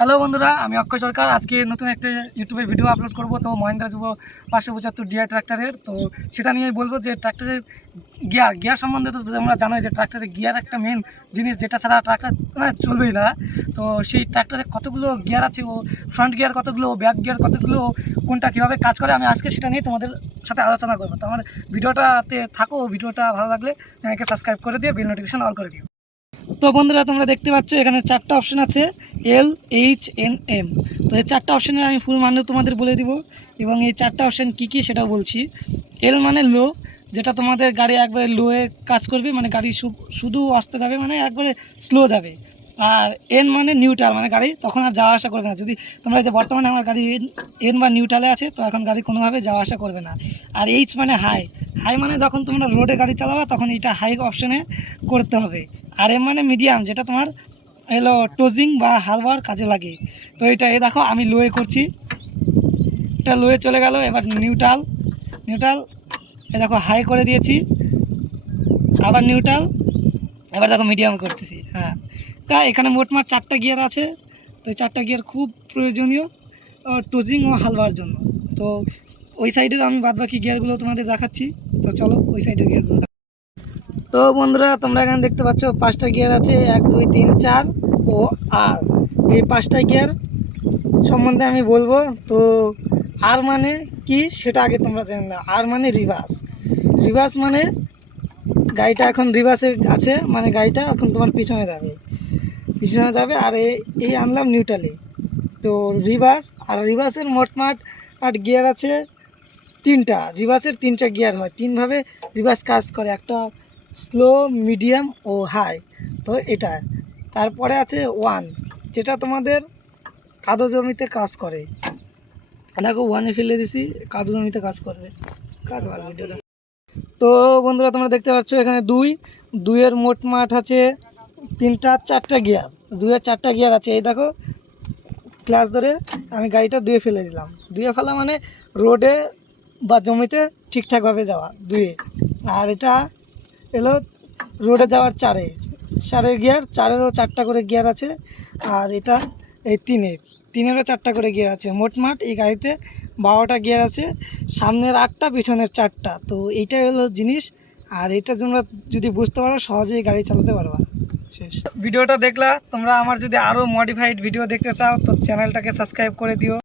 Hello বন্ধুরা, আমি অক্ষয় সরকার। আজকে নতুন একটা ইউটিউবে ভিডিও আপলোড করব। তো মহিন্দ্রা যুব 575 ডিআই ট্র্যাক্টরের, তো সেটা নিয়েই বলবো যে ট্র্যাক্টরের গিয়ার সম্বন্ধে তো আমরা জানাই যে ট্র্যাক্টরের গিয়ার একটা মেন জিনিস, যেটা ছাড়া ট্র্যাক্টর চলবেই না। তো সেই ট্র্যাক্টরে কতগুলো গিয়ার আছে, ও ফ্রন্ট গিয়ার কতগুলো, ব্যাক গিয়ার কতগুলো, কোনটা কীভাবে কাজ করে, আমি আজকে সেটা নিয়ে তোমাদের সাথে আলোচনা করবো। তো আমার ভিডিওটাতে থাকো। ভিডিওটা ভালো লাগলে চ্যানেলকে সাবস্ক্রাইব করে দিও, বেল নোটিফিকেশন অল করে দিও। তো বন্ধুরা, তোমরা দেখতে পাচ্ছ এখানে 4টা অপশন আছে, LHNM। তো এই 4টা অপশানের আমি ফুল মানে তোমাদের বলে দিব, এবং এই 4টা অপশান কী কী সেটাও বলছি। এল মানে লো, যেটা তোমাদের গাড়ি একবারে লোয়ে কাজ করবে, মানে গাড়ি শুধু আসতে যাবে, মানে একবারে স্লো যাবে। আর এন মানে নিউট্রাল, মানে গাড়ি তখন আর যাওয়া আসা করবে না। যদি তোমরা যে বর্তমানে আমার গাড়ি এন বা নিউট্রালে আছে, তো এখন গাড়ি কোনোভাবে যাওয়া আসা করবে না। আর এইচ মানে হাই, হাই মানে যখন তোমরা রোডে গাড়ি চালাবা তখন এইটা হাই অপশানে করতে হবে। আর এম মানে মিডিয়াম, যেটা তোমার এলো টোজিং বা হালবার কাজে লাগে। তো এটা দেখো আমি লোয়ে করছি, এটা লোয়ে চলে গেল। এবার নিউট্রাল, এ দেখো হাই করে দিয়েছি, আবার নিউট্রাল, এবার দেখো মিডিয়াম করতেছি। হ্যাঁ, তা এখানে মোটমাট 4টা গিয়ার আছে। তো এই 4টা গিয়ার খুব প্রয়োজনীয় টোজিং ও হালবার জন্য। তো ওই সাইডের আমি বাদবাকি গিয়ারগুলো তোমাদের দেখাচ্ছি। তো চলো ওই সাইডের গিয়ারগুলো। তো বন্ধুরা, তোমরা এখানে দেখতে পাচ্ছ 5টা গিয়ার আছে, 1 2 3 4 ও আর। এই 5টা গিয়ার সম্বন্ধে আমি বলবো। তো আর মানে কি সেটা আগে তোমরা জেনে নাও। আর মানে রিভার্স মানে গাড়িটা এখন রিভার্সে আছে, মানে গাড়িটা এখন তোমার পিছনে যাবে। আর এই আনলাম নিউট্রালে। তো রিভার্সের মোটমাট গিয়ার আছে 3টা। রিভার্সের 3টা গিয়ার হয়, 3ভাবে রিভার্স কাজ করে, একটা স্লো, মিডিয়াম ও হাই। তো এটা তারপরে আছে 1, যেটা তোমাদের কাদো জমিতে কাজ করে। দেখো 1-এ ফেলে দিছি, কাদো জমিতে কাজ করবে। ভিডিওটা। তো বন্ধুরা, তোমরা দেখতে পাচ্ছ এখানে 2-এর মোট মাঠ আছে 4টা গিয়ার। 2-এর 4টা গিয়ার আছে। এই দেখো ক্লাস ধরে আমি গাড়িটা 2-এ ফেলে দিলাম। 2-এ ফেলা মানে রোডে বা জমিতে ঠিকঠাকভাবে যাওয়া 2-এ। আর এটা এলো রোডে যাওয়ার 4-এর গিয়ার। 4-এরও 4টা করে গিয়ার আছে। আর এটা এই 3-এরও 4টা করে গিয়ার আছে। মোটমাট এই গাড়িতে 12টা গিয়ার আছে, সামনের 8টা, পিছনের 4টা। তো এইটাই হলো জিনিস। আর এটা তোমরা যদি বুঝতে পারো, সহজেই গাড়ি চালাতে পারবা। শেষ। ভিডিওটা দেখলা তোমরা। আমার যদি আরও মডিফাইড ভিডিও দেখতে চাও, তো চ্যানেলটাকে সাবস্ক্রাইব করে দিও।